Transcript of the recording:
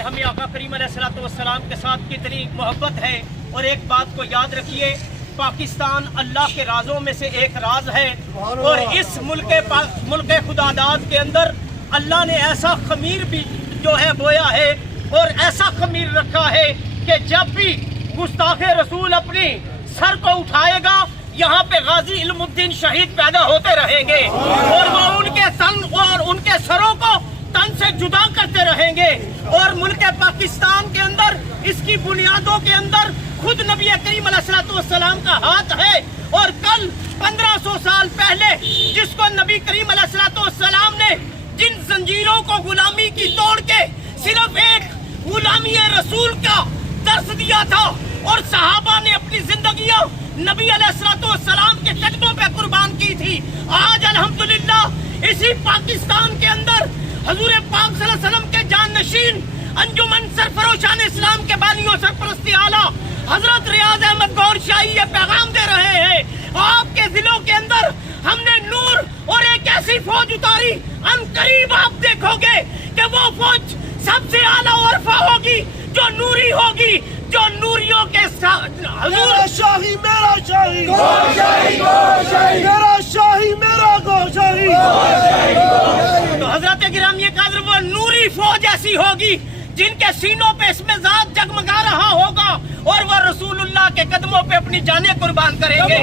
کہ हमें आका करीम अलैहिस्सलाम के साथ कितनी मोहब्बत है। और एक बात को याद रखिए, पाकिस्तान अल्लाह के राजों में से एक राज है और इस मुल्क खुदादाद के अंदर अल्लाह ने ऐसा खमीर भी जो है बोया है और ऐसा खमीर रखा है कि जब भी गुस्ताखे रसूल अपनी सर को उठाएगा यहाँ पे गाजी इल्मुद्दीन शहीद पैदा होते रहेंगे और वो उनके सन और उनके सरों को तन से जुदा करते रहेंगे। और मुल्क पाकिस्तान के अंदर इसकी बुनियादों के अंदर खुद नबी करीम अलैहिस्सलाम का हाथ है। और कल 1500 साल पहले जिसको नबी करीम अलैहिस्सलाम ने जिन जंजीरों को गुलामी की तोड़ के सिर्फ एक गुलामी रसूल का दर्स दिया था और सहाबा ने अपनी जिंदगियां नबी अलैहिस्सलाम के कदमों पे कुर्बान की थी, आज अल्हम्दुलिल्लाह इसी पाकिस्तान के अंदर हजूर पाक सल्लल्लाहु अलैहि वसल्लम के जाननशीन अंजुमन सरफरोशान इस्लाम के बानियों सरपरस्ती आला हजरत रियाज अहमद गौर शाही ये पैगाम दे रहे हैं, आपके दिलों के अंदर हमने नूर और एक ऐसी फौज उतारी, अनकरीब आप देखोगे कि वो फौज सबसे आला वरफा होगी जो नूरी होगी, जो नूरियों के साथ मेरा शाही मेरा शाही मेरा शाही मेरा गोशाही। तो हजरत गिरामी कादर वो नूरी फौज ऐसी होगी जिनके सीनों पे इसमें ज़ात जगमगा रहा होगा और वो रसूलुल्लाह के कदमों पे अपनी जानें कुर्बान करेंगे।